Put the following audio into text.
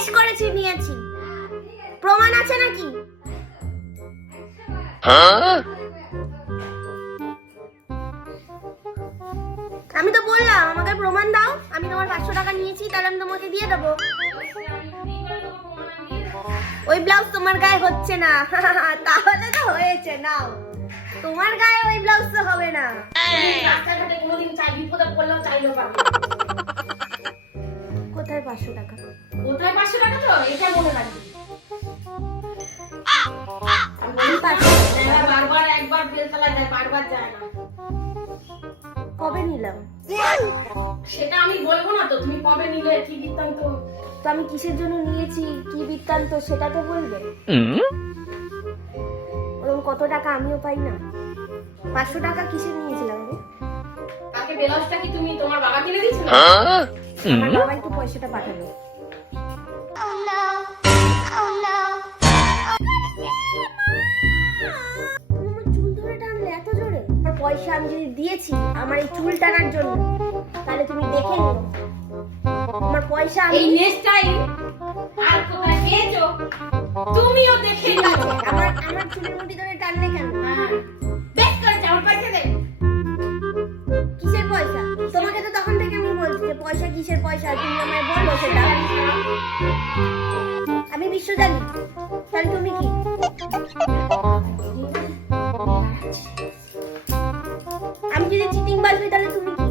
বেশ করেছি, নিয়েছি। প্রমাণ আছে নাকি? আমি তো বললাম আমাকে প্রমাণ দাও, আমি তোমার 500 টাকা নিয়েছি, তাহলে আমি তোমাকে দিয়ে দেবো। ওই ব্লাউজ তোমার গায়ে হচ্ছে না। তাহলে তো হয়েছে, নাও। তোমার গায়ে ওই ব্লাউজ তো হবে না। রাস্তাঘাটে কোনোদিন চাই, বিপদে পড়লেও চাইলেও পাবো। কোথায় 500 টাকা? কোথায় 500 টাকা? তো এটা মনে রাখবি। বারবার একবার বেলতলায় যায়, বারবার যায় না। কবে নিলাম? সেটা আমি বলবো না তো, তুমি কবে নিলে, কি বৃত্তান্ত। তো আমি কিসের জন্য নিয়েছি, কি বৃত্তান্ত, সেটা তো বলবে। ওরকম কত টাকা আমিও পাই না। 500 টাকা কিসের নিয়েছিলাম আমি? কালকে ব্লাউজটা কি তুমি তোমার বাবা কিনে দিয়েছিল? আমার বাবা একটু পয়সাটা পাঠালো। তুমি আমার চুল ধরে টানলে এত জোরে। আমার পয়সা আমি যদি দিয়েছি আমার এই চুল টানার জন্য, তাহলে তুমি দেখে নিও। আমার পয়সা এই নেক্সটাই আর কোথায় পেয়েছো তুমিও দেখে নাও। আমার চুলের মুঠি ধরে টানলে কেন? বেশ করেছে, আমার পয়সা দে। কিসের পয়সা? তোমাকে তো তখন থেকে আমি বলছি যে পয়সা কিসের পয়সা, তুমি আমায় বলো সেটা। আমি বিশ্ব জানি, তাহলে তুমি কি? আমি যদি চিটিং বাজ হই তাহলে তুমি কি?